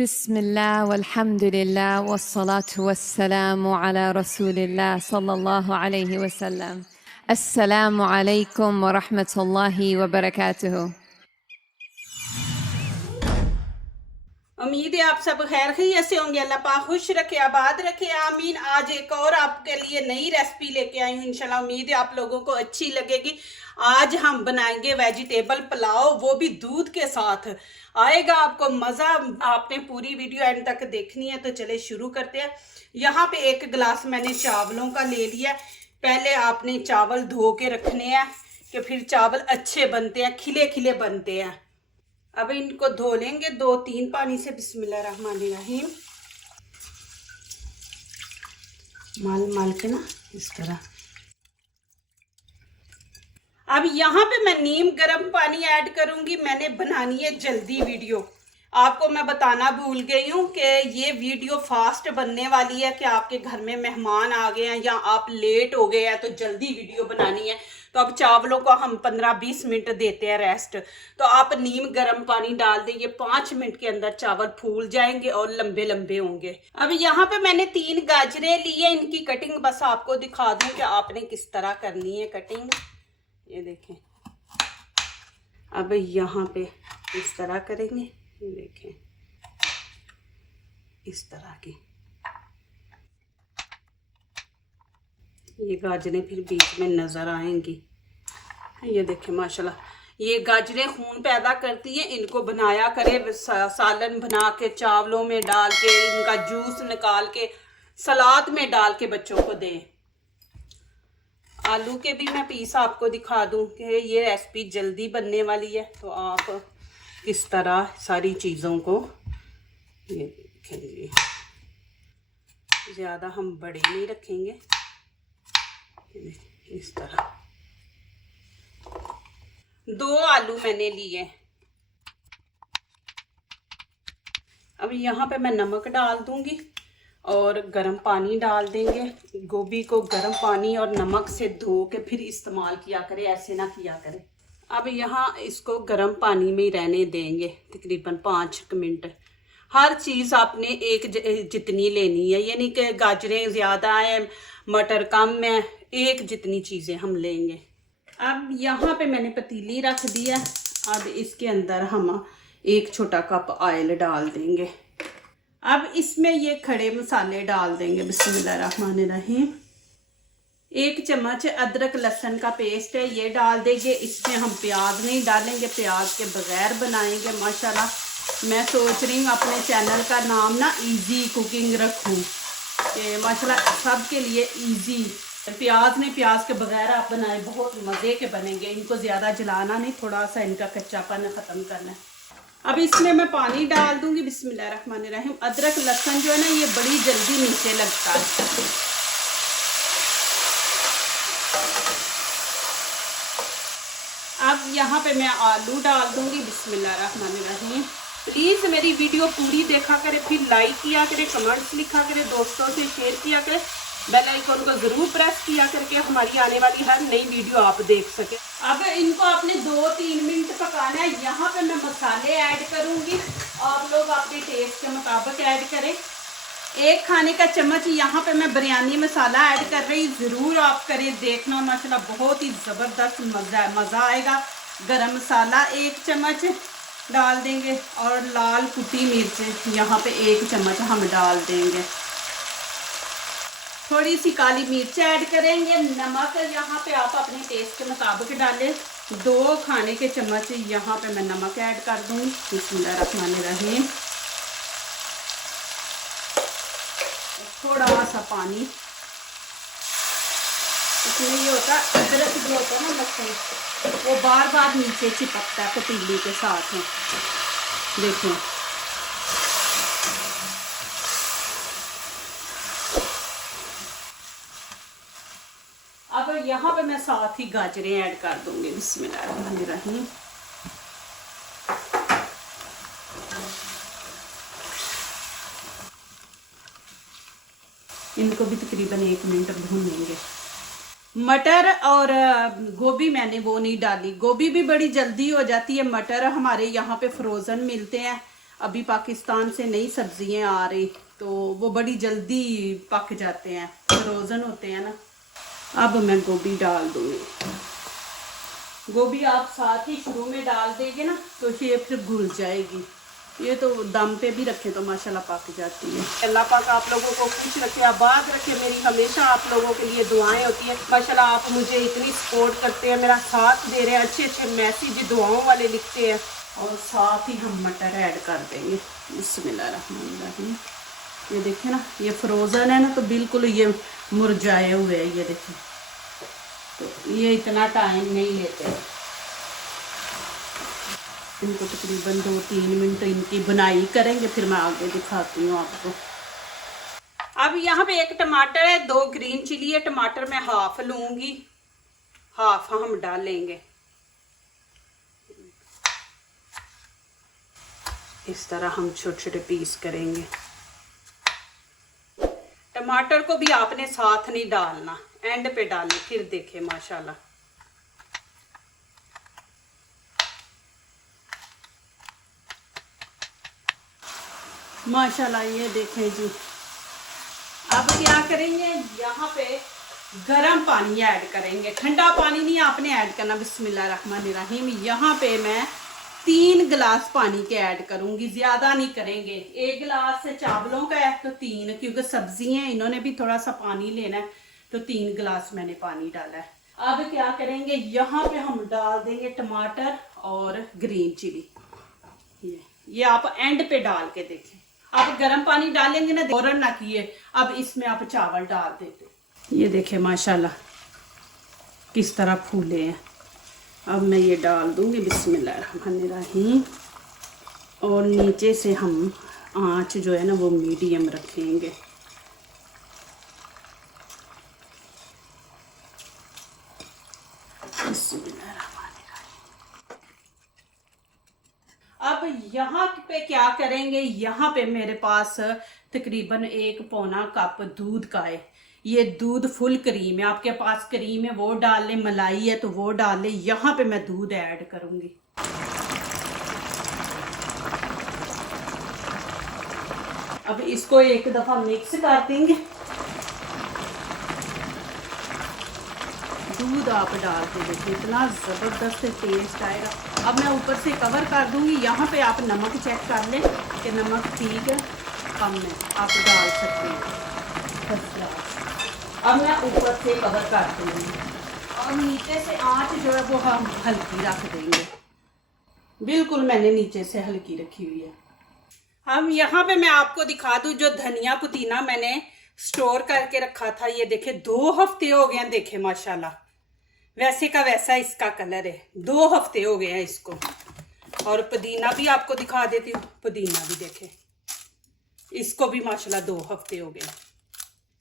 बिस्मिल्लाह वल्हम्दुलिल्लाह वस्सलातु वस्सलामु अला रसूलिल्लाह सल्लल्लाहु अलैहि वसल्लम। अस्सलामु अलैकुम व रहमतुल्लाहि व बरकातुहू। उम्मीद है आप सब खैर खैरियत से होंगे। अल्लाह पाक खुश रखे, आबाद रखे, आमीन। आज एक और आपके लिए नई रेसिपी लेके आई हूँ। इंशाल्लाह उम्मीद है आप लोगों को अच्छी लगेगी। आज हम बनाएंगे वेजिटेबल पुलाव, वो भी दूध के साथ। आएगा आपको मज़ा। आपने पूरी वीडियो एंड तक देखनी है, तो चले शुरू करते हैं। यहाँ पे 1 गिलास मैंने चावलों का ले लिया। पहले आपने चावल धो के रखने हैं कि फिर चावल अच्छे बनते हैं, खिले खिले बनते हैं। अब इनको धो लेंगे 2-3 पानी से। बिस्मिल्लाहिर्रहमानिर्रहीम। माल के ना इस तरह। अब यहाँ पे मैं नीम गर्म पानी ऐड करूंगी। मैंने बनानी है जल्दी वीडियो। आपको मैं बताना भूल गई हूँ कि ये वीडियो फास्ट बनने वाली है कि आपके घर में मेहमान आ गए हैं या आप लेट हो गए हैं, तो जल्दी वीडियो बनानी है। तो अब चावलों को हम 15-20 मिनट देते हैं रेस्ट। तो आप नीम गर्म पानी डाल देंगे, 5 मिनट के अंदर चावल फूल जाएंगे और लंबे लंबे होंगे। अब यहाँ पे मैंने 3 गाजरें ली है। इनकी कटिंग बस आपको दिखा दूं कि आपने किस तरह करनी है कटिंग। ये देखें। अब यहाँ पे इस तरह करेंगे। ये देखें, इस तरह की। ये गाजरें फिर बीच में नज़र आएंगी। ये देखें माशाल्लाह, ये गाजरें खून पैदा करती हैं। इनको बनाया करें, सालन बना के चावलों में डाल के, इनका जूस निकाल के सलाद में डाल के बच्चों को दें। आलू के भी मैं पीस आपको दिखा दूं कि ये रेसिपी जल्दी बनने वाली है। तो आप इस तरह सारी चीज़ों को, ये देखेंगे, ज़्यादा हम बड़े नहीं रखेंगे। इस तरह 2 आलू मैंने लिए। अब यहाँ पे मैं नमक डाल दूंगी और गर्म पानी डाल देंगे। गोभी को गर्म पानी और नमक से धो के फिर इस्तेमाल किया करें, ऐसे ना किया करें। अब यहाँ इसको गर्म पानी में ही रहने देंगे तकरीबन 5 मिनट। हर चीज़ आपने एक जितनी लेनी है, यानी कि गाजरें ज़्यादा हैं, मटर कम है, एक जितनी चीज़ें हम लेंगे। अब यहाँ पे मैंने पतीली रख दिया। अब इसके अंदर हम 1 छोटा कप ऑयल डाल देंगे। अब इसमें ये खड़े मसाले डाल देंगे। बिस्मिल्लाहिर्रहमानिर्रहीम। 1 चम्मच अदरक लहसुन का पेस्ट है, ये डाल देंगे। इसमें हम प्याज नहीं डालेंगे, प्याज के बगैर बनाएंगे। माशाल्लाह मैं सोच रही हूँ अपने चैनल का नाम ना इजी कुकिंग रखूँ कि माशाल्लाह सबके लिए इजी। प्याज के बगैर आप बनाए, बहुत मज़े के बनेंगे। इनको ज़्यादा जलाना नहीं, थोड़ा सा इनका कच्चापन ख़त्म करना है। अब इसमें मैं पानी डाल दूंगी। बिस्मिल्लाहिर्रहमानिर्रहीम। अदरक लहसुन जो है ना, ये बड़ी जल्दी नीचे लगता है। अब यहाँ पे मैं आलू डाल दूंगी। बिस्मिल्लाहिर्रहमानिर्रहीम। प्लीज़ मेरी वीडियो पूरी देखा करें, फिर लाइक किया करें, कमेंट्स लिखा करें, दोस्तों से शेयर किया करें, बेल आइकन को ज़रूर प्रेस किया करके हमारी आने वाली हर नई वीडियो आप देख सकें। अब इनको आपने 2-3 मिनट पकाना है। यहाँ पे मैं मसाले ऐड करूँगी, आप लोग अपने टेस्ट के मुताबिक ऐड करें। 1 खाने का चम्मच यहाँ पे मैं बिरयानी मसाला ऐड कर रही। ज़रूर आप करें, देखना माशाल्लाह बहुत ही ज़बरदस्त मज़ा आएगा। गरम मसाला 1 चम्मच डाल देंगे और लाल कुटी मिर्च यहाँ पे 1 चम्मच हम डाल देंगे। थोड़ी सी काली मिर्च ऐड करेंगे। नमक यहाँ पे आप अपने टेस्ट के मुताबिक डालें। 2 खाने के चम्मच यहाँ पे मैं नमक ऐड कर दूँगी। बिस्मिल्लाहिर्रहमानिर्रहीम। थोड़ा सा पानी। इसमें ये होता है, अदरक जो होता है ना लहसुन, वो बार बार नीचे चिपकता है पतीली के साथ में। देखो अब यहाँ पे मैं साथ ही गाजरें ऐड कर दूंगी। बिस्मिल्लाहिर्रहमानिर्रहीम। इनको भी तकरीबन 1 मिनट भूनेंगे। मटर और गोभी मैंने वो नहीं डाली। गोभी भी बड़ी जल्दी हो जाती है। मटर हमारे यहाँ पे फ्रोज़न मिलते हैं, अभी पाकिस्तान से नई सब्जियां आ रही तो वो बड़ी जल्दी पक जाते हैं, फ्रोज़न होते हैं ना। अब मैं गोभी डाल दूँगी। गोभी आप साथ ही शुरू में डाल देंगे ना तो ये फिर घुल जाएगी। ये तो दम पे भी रखे तो माशाल्लाह पक जाती है। अल्लाह पाक आप लोगों को खुश रखे, आबाद रखे। मेरी हमेशा आप लोगों के लिए दुआएं होती हैं। माशाल्लाह आप मुझे इतनी सपोर्ट करते हैं, मेरा साथ दे रहे हैं, अच्छे अच्छे मैसेज दुआओं वाले लिखते हैं। और साथ ही हम मटर ऐड कर देंगे। बिस्मिल्लाहिर्रहमानिर्रहीम। ये देखिए ना, ये फ्रोज़न है ना तो बिल्कुल ये मुरझाए हुए हैं। ये देखिए, तो ये इतना टाइम नहीं लेते। इनको तकरीबन 2-3 मिनट इनकी बुनाई करेंगे, फिर मैं आगे दिखाती हूँ आपको। अब यहाँ पे एक टमाटर है, 2 ग्रीन चिली है। टमाटर मैं हाफ लूँगी, हाफ हम डालेंगे। इस तरह हम छोटे छोटे पीस करेंगे। टमाटर को भी आपने साथ नहीं डालना, एंड पे डालें, फिर देखें माशाल्लाह। माशाल्लाह ये देखें जी। अब क्या करेंगे, यहाँ पे गरम पानी ऐड करेंगे, ठंडा पानी नहीं आपने ऐड करना। बिस्मिल्लाहिर्रहमानिर्रहीम। यहाँ पे मैं 3 गिलास पानी के ऐड करूंगी, ज्यादा नहीं करेंगे। 1 गिलास चावलों का है तो 3, क्योंकि सब्जी हैं इन्होंने भी थोड़ा सा पानी लेना है, तो 3 गिलास मैंने पानी डाला है। अब क्या करेंगे, यहाँ पे हम डाल देंगे टमाटर और ग्रीन चिली। ये आप एंड पे डाल के देखें। आप गर्म पानी डालेंगे ना, फौरन ना किए। अब इसमें आप चावल डाल देते। ये देखें माशाल्लाह किस तरह फूले हैं। अब मैं ये डाल दूंगी। बिस्मिल्लाहिर्रहमानिर्रहीम। और नीचे से हम आंच जो है ना वो मीडियम रखेंगे। अब यहाँ पे क्या करेंगे, यहाँ पे मेरे पास तकरीबन 1 पौना कप दूध का है। ये दूध फुल क्रीम है, आपके पास क्रीम है वो डाल लें, मलाई है तो वो डाल लें। यहाँ पे मैं दूध ऐड करूँगी। अब इसको एक दफ़ा मिक्स कर देंगे। दूध आप डाल के देखिए, इतना ज़बरदस्त टेस्ट आएगा। अब मैं ऊपर से कवर कर दूंगी। यहाँ पे आप नमक चेक कर लें कि नमक ठीक है, कम है, आप डाल सकते हैं। अब मैं ऊपर से कवर कर दूंगी और नीचे से आंच जो है वो हम हल्की रख देंगे। बिल्कुल मैंने नीचे से हल्की रखी हुई है। हम यहाँ पे मैं आपको दिखा दूँ, जो धनिया पुदीना मैंने स्टोर करके रखा था, ये देखे 2 हफ्ते हो गए हैं। देखे माशाल्लाह वैसे का वैसा इसका कलर है। 2 हफ्ते हो गए हैं इसको। और पुदीना भी आपको दिखा देती हूँ। पुदीना भी देखे, इसको भी माशाल्लाह 2 हफ्ते हो गए।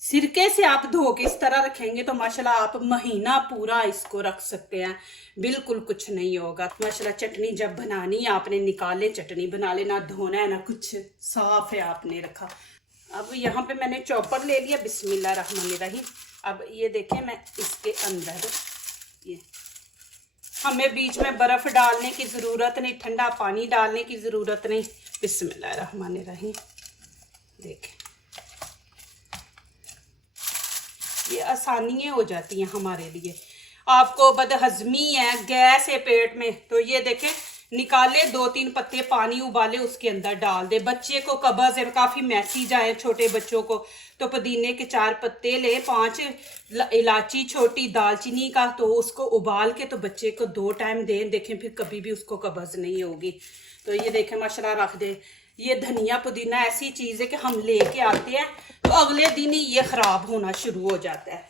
सिरके से आप धो के इस तरह रखेंगे तो माशाल्लाह आप महीना पूरा इसको रख सकते हैं, बिल्कुल कुछ नहीं होगा। माशाल्लाह चटनी जब बनानी है आपने निकाले, चटनी बना लेना, धोना है ना कुछ, साफ है आपने रखा। अब यहाँ पे मैंने चॉपर ले लिया। बिस्मिल्लाहिर्रहमानिर्रहीम। अब ये देखें, मैं इसके अंदर ये, हमें बीच में बर्फ़ डालने की ज़रूरत नहीं, ठंडा पानी डालने की ज़रूरत नहीं। बिस्मिल्लाहिर्रहमानिर्रहीम। देखें, ये आसानियाँ हो जाती हैं हमारे लिए। आपको बदहज़मी है, गैस है पेट में, तो ये देखें निकाले 2-3 पत्ते पानी उबाले उसके अंदर डाल दे। बच्चे को कब्ज़ है, काफ़ी मैसेज आए छोटे बच्चों को, तो पुदीने के 4 पत्ते ले, 5 इलायची छोटी, दालचीनी का, तो उसको उबाल के तो बच्चे को 2 टाइम दें। देखें फिर कभी भी उसको कब्ज़ नहीं होगी। तो ये देखें माशाल्लाह रख दे। ये धनिया पुदीना ऐसी चीज़ है कि हम लेके आते हैं तो अगले दिन ही ये ख़राब होना शुरू हो जाता है।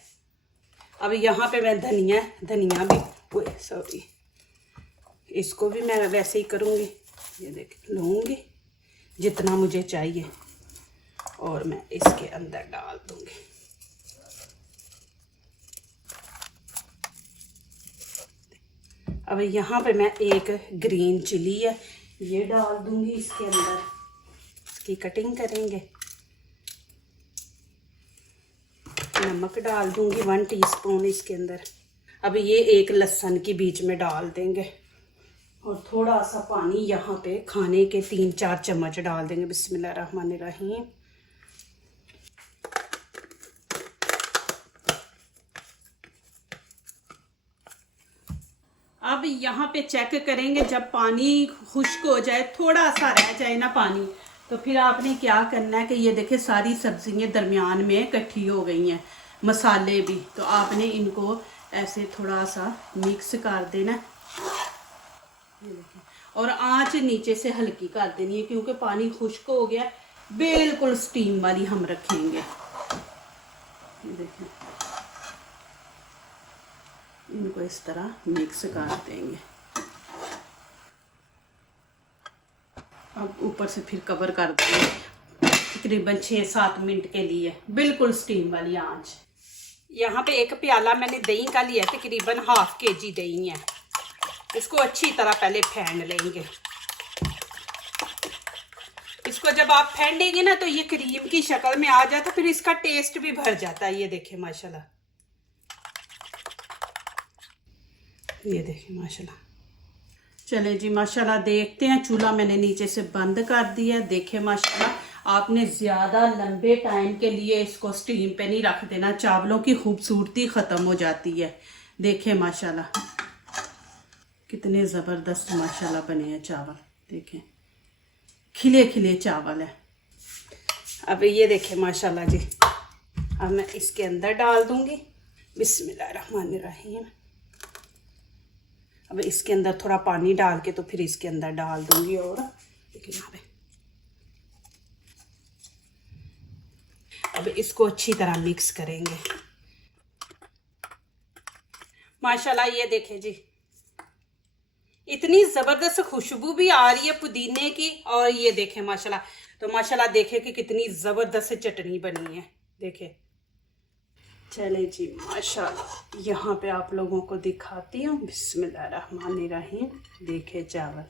अब यहाँ पे मैं धनिया भी सॉरी इसको भी मैं वैसे ही करूँगी। ये देख लूँगी जितना मुझे चाहिए और मैं इसके अंदर डाल दूँगी। अब यहाँ पे मैं एक ग्रीन चिली है ये डाल दूँगी इसके अंदर, इसकी कटिंग करेंगे। नमक डाल दूँगी 1 टीस्पून इसके अंदर। अब ये एक लहसुन की बीच में डाल देंगे। और थोड़ा सा पानी यहाँ पे खाने के 3-4 चम्मच डाल देंगे। बिस्मिल्लाहिर्रहमानिर्रहीम। अब यहाँ पे चेक करेंगे, जब पानी खुश्क हो जाए, थोड़ा सा रह जाए ना पानी, तो फिर आपने क्या करना है कि ये देखिए सारी सब्जियाँ दरमियान में इकट्ठी हो गई हैं, मसाले भी, तो आपने इनको ऐसे थोड़ा सा मिक्स कर देना। ये देखिए, और आंच नीचे से हल्की कर देनी है क्योंकि पानी खुश्क हो गया। बिल्कुल स्टीम वाली हम रखेंगे। ये देखिए, इनको इस तरह मिक्स कर देंगे। अब ऊपर से फिर कवर कर देंगे तकरीबन 6-7 मिनट के लिए, बिल्कुल स्टीम वाली आंच। यहाँ पे 1 प्याला मैंने दही का लिया, तकरीबन ½ kg दही है। इसको अच्छी तरह पहले फेंट लेंगे। इसको जब आप फेंटेंगे ना तो ये क्रीम की शक्ल में आ जाता, फिर इसका टेस्ट भी भर जाता है। ये देखिए माशाल्लाह, ये देखिए माशाल्लाह। चले जी माशाल्लाह, देखते हैं। चूल्हा मैंने नीचे से बंद कर दिया। देखे माशाल्लाह, आपने ज़्यादा लंबे टाइम के लिए इसको स्टीम पे नहीं रख देना, चावलों की खूबसूरती ख़त्म हो जाती है। देखें माशाल्लाह कितने ज़बरदस्त माशाल्लाह बने हैं चावल। देखें खिले खिले चावल है। अब ये देखें माशाल्लाह जी, अब मैं इसके अंदर डाल दूंगी। बिस्मिल्लाहिर्रहमानिर्रहीम। अब इसके अंदर थोड़ा पानी डाल के तो फिर इसके अंदर डाल दूंगी। और देखिए यहाँ पे, अब इसको अच्छी तरह मिक्स करेंगे माशाल्लाह। ये देखें जी, इतनी ज़बरदस्त खुशबू भी आ रही है पुदीने की। और ये देखें माशाल्लाह, तो माशाल्लाह देखें कि कितनी ज़बरदस्त चटनी बनी है। देखें, चले जी माशाल्लाह, यहाँ पे आप लोगों को दिखाती हूँ। बिस्मिल्लाहिर्रहमानिर्रहीम। देखें चावल,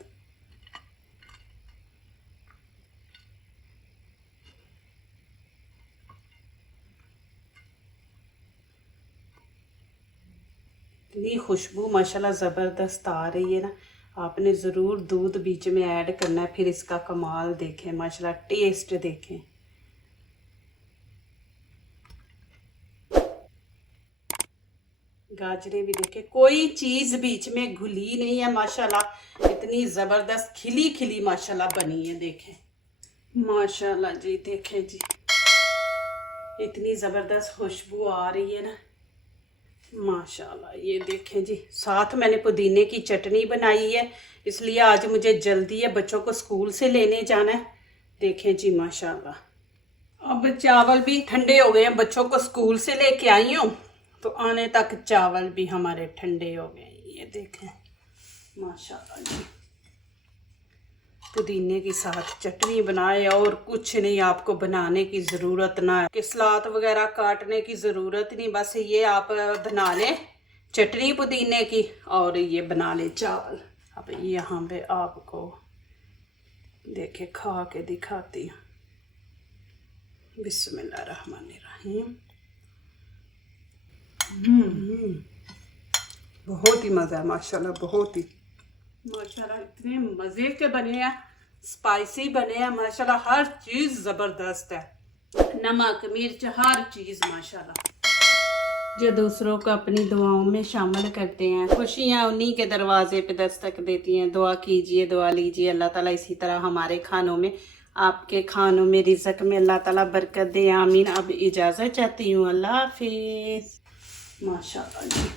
इतनी खुशबू माशाल्लाह ज़बरदस्त आ रही है ना। आपने ज़रूर दूध बीच में ऐड करना है, फिर इसका कमाल देखें माशाल्लाह, टेस्ट देखें। गाजरें भी देखें, कोई चीज़ बीच में घुली नहीं है माशाल्लाह। इतनी ज़बरदस्त खिली खिली माशाल्लाह बनी है। देखें माशाल्लाह जी, देखें जी, इतनी ज़बरदस्त खुशबू आ रही है ना माशाल्लाह। ये देखें जी, साथ मैंने पुदीने की चटनी बनाई है, इसलिए आज मुझे जल्दी है, बच्चों को स्कूल से लेने जाना है। देखें जी माशाल्लाह, अब चावल भी ठंडे हो गए हैं। बच्चों को स्कूल से लेके आई हूँ तो आने तक चावल भी हमारे ठंडे हो गए। ये देखें माशाल्लाह जी, पुदीने के साथ चटनी बनाए और कुछ नहीं आपको बनाने की ज़रूरत ना है, कि सलाद वगैरह काटने की ज़रूरत नहीं। बस ये आप बना लें चटनी पुदीने की और ये बना लें चावल। अब यहाँ पे आपको देखे खा के दिखाती हूँ। बिस्मिल्लाहिर्रहमानिर्रहीम। बहुत ही मज़ा है माशाल्लाह, बहुत ही माशाल्लाह। इतने मज़े के बने हैं, स्पाइसी बने हैं माशाल्लाह। हर चीज़ ज़बरदस्त है, नमक मिर्च हर चीज़ माशाल्लाह। जो दूसरों को अपनी दुआओं में शामिल करते हैं, खुशियाँ उन्हीं के दरवाजे पे दस्तक देती हैं। दुआ कीजिए, दुआ लीजिए, अल्लाह ताला इसी तरह हमारे खानों में, आपके खानों में, रिज़्क़ में अल्लाह ताला बरकत दे। आमीन। अब इजाज़त चाहती हूँ, अल्लाह हाफिज़ माशाल्लाह जी।